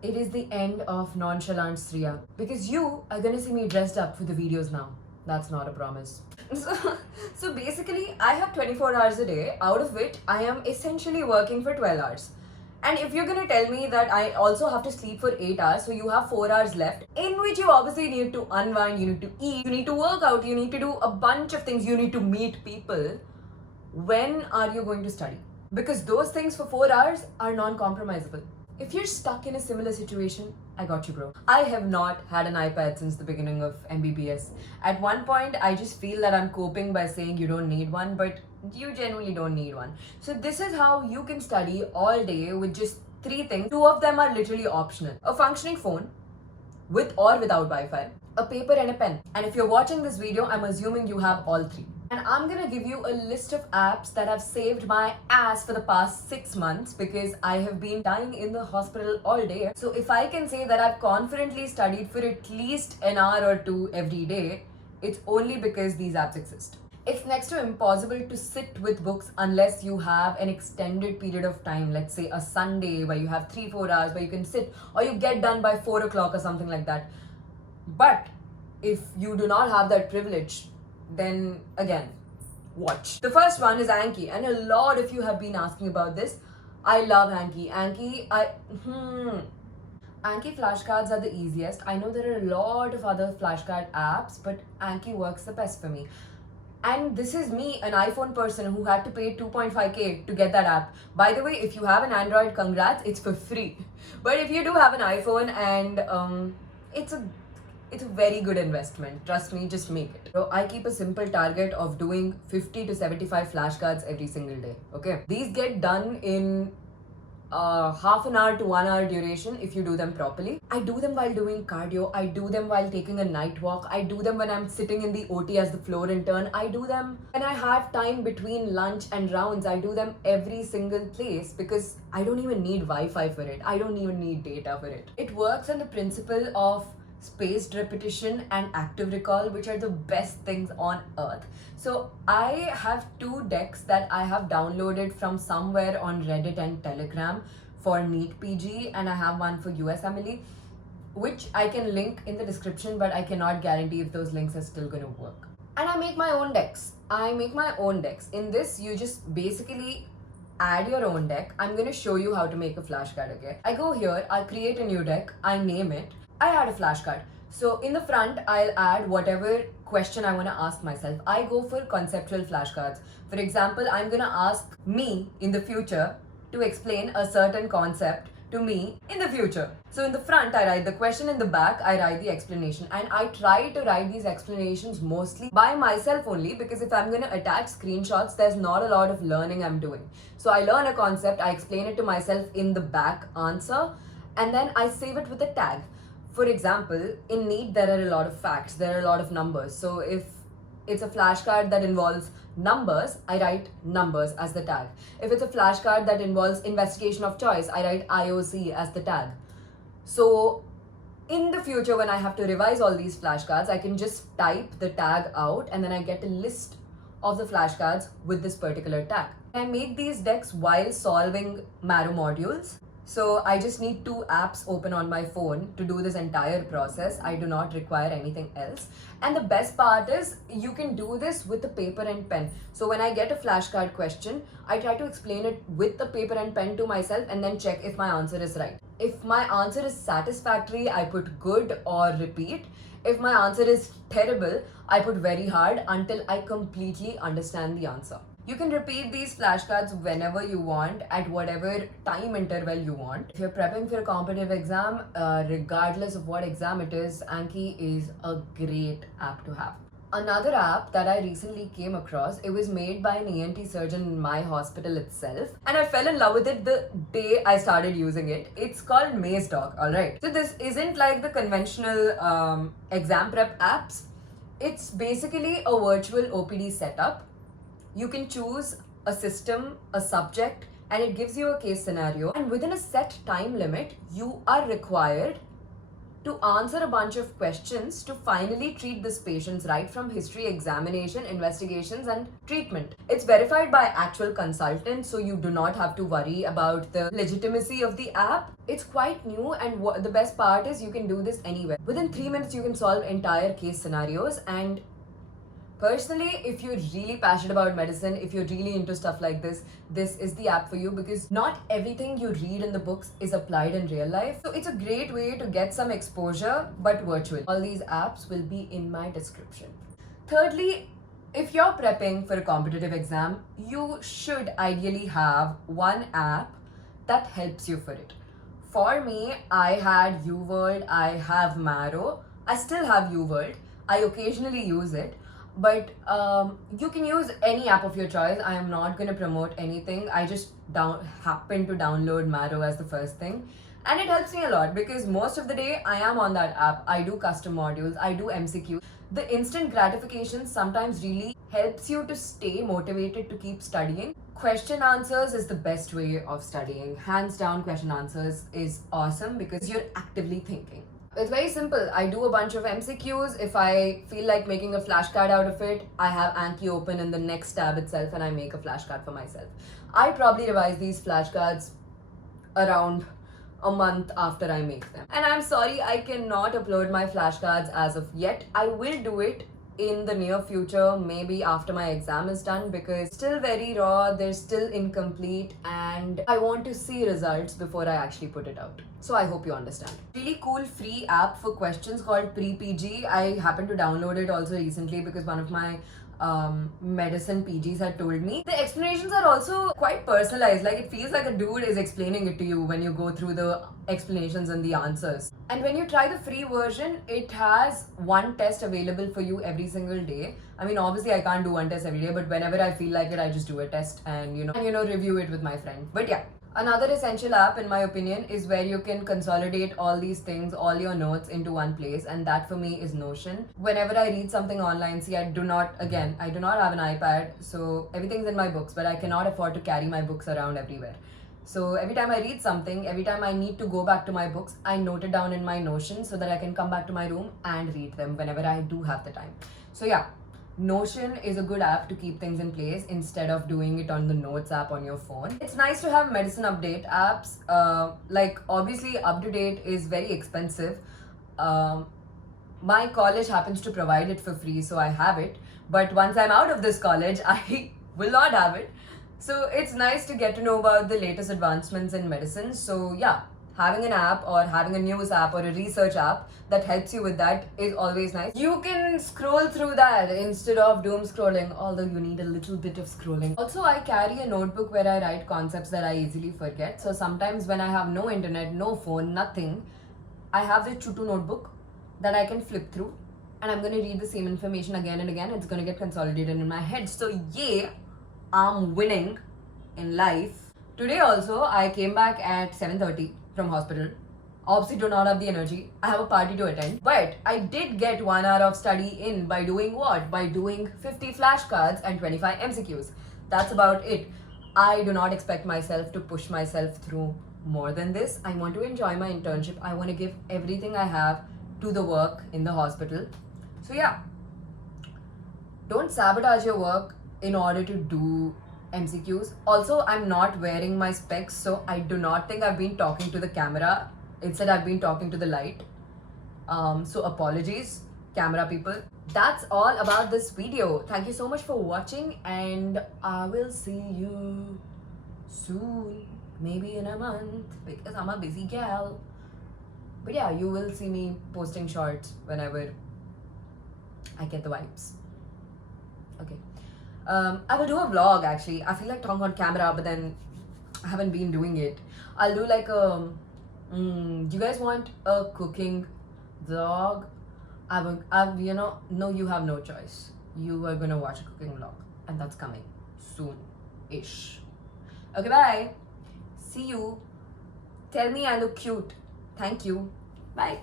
It is the end of nonchalant Sriya because you are gonna see me dressed up for the videos now. That's not a promise. So basically, I have 24 hours a day, out of which I am essentially working for 12 hours. And if you're gonna tell me that I also have to sleep for 8 hours, so you have 4 hours left, in which you obviously need to unwind, you need to eat, you need to work out, you need to do a bunch of things, you need to meet people, when are you going to study? Because those things for 4 hours are non-compromisable. If you're stuck in a similar situation, I got you, bro. I have not had an iPad since the beginning of MBBS. At one point, I just feel that I'm coping by saying you don't need one, but you genuinely don't need one. So this is how you can study all day with just three things. Two of them are literally optional. A functioning phone, with or without Wi-Fi, a paper and a pen. And if you're watching this video, I'm assuming you have all three. And I'm gonna give you a list of apps that have saved my ass for the past 6 months because I have been dying in the hospital all day. So if I can say that I've confidently studied for at least an hour or two every day, it's only because these apps exist. It's next to impossible to sit with books unless you have an extended period of time, let's say a Sunday where you have 3-4 hours where you can sit, or you get done by 4 o'clock or something like that. But if you do not have that privilege, then again, watch. The first one is Anki, and a lot of you have been asking about this. I love Anki. Anki flashcards are the easiest. I know there are a lot of other flashcard apps, but Anki works the best for me. And this is me, an iPhone person who had to pay 2.5k to get that app. By the way, if you have an Android, congrats, it's for free. But if you do have an iPhone and it's a very good investment. Trust me, just make it. So I keep a simple target of doing 50 to 75 flashcards every single day. Okay, these get done in half an hour to 1 hour duration if you do them properly. I do them while doing cardio. I do them while taking a night walk. I do them when I'm sitting in the OT as the floor intern. I do them when I have time between lunch and rounds. I do them every single place because I don't even need Wi-Fi for it. I don't even need data for it. It works on the principle of spaced repetition and active recall, which are the best things on earth. So I have 2 decks that I have downloaded from somewhere on Reddit and Telegram for NEET PG, and I have one for USMLE, which I can link in the description, but I cannot guarantee if those links are still going to work. And I make my own decks. In this, you just basically add your own deck. I'm going to show you how to make a flashcard, okay? I go here, I create a new deck, I name it, I add a flashcard. So in the front, I'll add whatever question I want to ask myself. I go for conceptual flashcards. For example, I'm going to ask me in the future to explain a certain concept to me in the future. So in the front, I write the question, in the back, I write the explanation. And I try to write these explanations mostly by myself only, because if I'm going to attach screenshots, there's not a lot of learning I'm doing. So I learn a concept, I explain it to myself in the back answer, and then I save it with a tag. For example, in NEET, there are a lot of facts, there are a lot of numbers. So if it's a flashcard that involves numbers, I write numbers as the tag. If it's a flashcard that involves investigation of choice, I write IOC as the tag. So in the future, when I have to revise all these flashcards, I can just type the tag out and then I get a list of the flashcards with this particular tag. I make these decks while solving Marrow modules. So I just need 2 apps open on my phone to do this entire process. I do not require anything else. And the best part is you can do this with a paper and pen. So when I get a flashcard question, I try to explain it with the paper and pen to myself and then check if my answer is right. If my answer is satisfactory, I put good or repeat. If my answer is terrible, I put very hard until I completely understand the answer. You can repeat these flashcards whenever you want, at whatever time interval you want. If you're prepping for a competitive exam, regardless of what exam it is, Anki is a great app to have. Another app that I recently came across, it was made by an ENT surgeon in my hospital itself, and I fell in love with it the day I started using it. It's called MazeDoc, alright? So this isn't like the conventional exam prep apps. It's basically a virtual OPD setup. You can choose a system, a subject, and it gives you a case scenario. And within a set time limit, you are required to answer a bunch of questions to finally treat this patients right from history, examination, investigations, and treatment. It's verified by actual consultants, so you do not have to worry about the legitimacy of the app. It's quite new, and the best part is you can do this anywhere. Within 3 minutes, you can solve entire case scenarios. And personally, if you're really passionate about medicine, if you're really into stuff like this is the app for you, because not everything you read in the books is applied in real life. So it's a great way to get some exposure, but virtual. All these apps will be in my description. Thirdly, if you're prepping for a competitive exam, you should ideally have one app that helps you for it. For me, I had UWorld, I have Marrow, I still have UWorld, I occasionally use it. But you can use any app of your choice. I am not going to promote anything. I just happen to download Marrow as the first thing. And it helps me a lot because most of the day I am on that app. I do custom modules, I do MCQ. The instant gratification sometimes really helps you to stay motivated to keep studying. Question answers is the best way of studying. Hands down, question answers is awesome because you're actively thinking. It's very simple. I do a bunch of MCQs. If I feel like making a flashcard out of it, I have Anki open in the next tab itself and I make a flashcard for myself. I probably revise these flashcards around a month after I make them. And I'm sorry, I cannot upload my flashcards as of yet. I will do it in the near future, maybe after my exam is done, because still very raw, they're still incomplete, and I want to see results before I actually put it out. So I hope you understand. Really cool free app for questions called Pre-PG. I happened to download it also recently because one of my medicine PGs had told me. The explanations are also quite personalized. Like, it feels like a dude is explaining it to you when you go through the explanations and the answers. And when you try the free version, it has one test available for you every single day. I mean, obviously I can't do one test every day, but whenever I feel like it, I just do a test and review it with my friend. But yeah. Another essential app, in my opinion, is where you can consolidate all these things, all your notes into one place, and that for me is Notion. Whenever I read something online, see, I do not have an iPad, so everything's in my books, but I cannot afford to carry my books around everywhere. So every time I read something, every time I need to go back to my books, I note it down in my Notion so that I can come back to my room and read them whenever I do have the time. So yeah. Notion is a good app to keep things in place instead of doing it on the Notes app on your phone. It's nice to have medicine update apps. Like, obviously, UpToDate is very expensive. My college happens to provide it for free, so I have it. But once I'm out of this college, I will not have it. So it's nice to get to know about the latest advancements in medicine. So yeah, having an app or having a news app or a research app that helps you with that is always nice. You can scroll through that instead of doom scrolling, although you need a little bit of scrolling. Also, I carry a notebook where I write concepts that I easily forget. So sometimes when I have no internet, no phone, nothing, I have the Chutu notebook that I can flip through, and I'm going to read the same information again and again. It's going to get consolidated in my head. So yeah, I'm winning in life. Today also, I came back at 7:30 from hospital. Obviously do not have the energy. I have a party to attend. But I did get 1 hour of study in by doing what? By doing 50 flashcards and 25 MCQs. That's about it. I do not expect myself to push myself through more than this. I want to enjoy my internship. I want to give everything I have to the work in the hospital. So yeah, don't sabotage your work in order to do MCQs. Also, I'm not wearing my specs, so I do not think I've been talking to the camera. Instead, I've been talking to the light. So apologies, camera people. That's all about this video. Thank you so much for watching, and I will see you soon. Maybe in a month, because I'm a busy gal. But yeah, you will see me posting shorts whenever I get the vibes. Okay. I will do a vlog actually. I feel like talking on camera, but then I haven't been doing it. I'll do like a. Do you guys want a cooking vlog? No, you have no choice. You are gonna watch a cooking vlog, and that's coming soon-ish. Okay, bye. See you. Tell me I look cute. Thank you. Bye.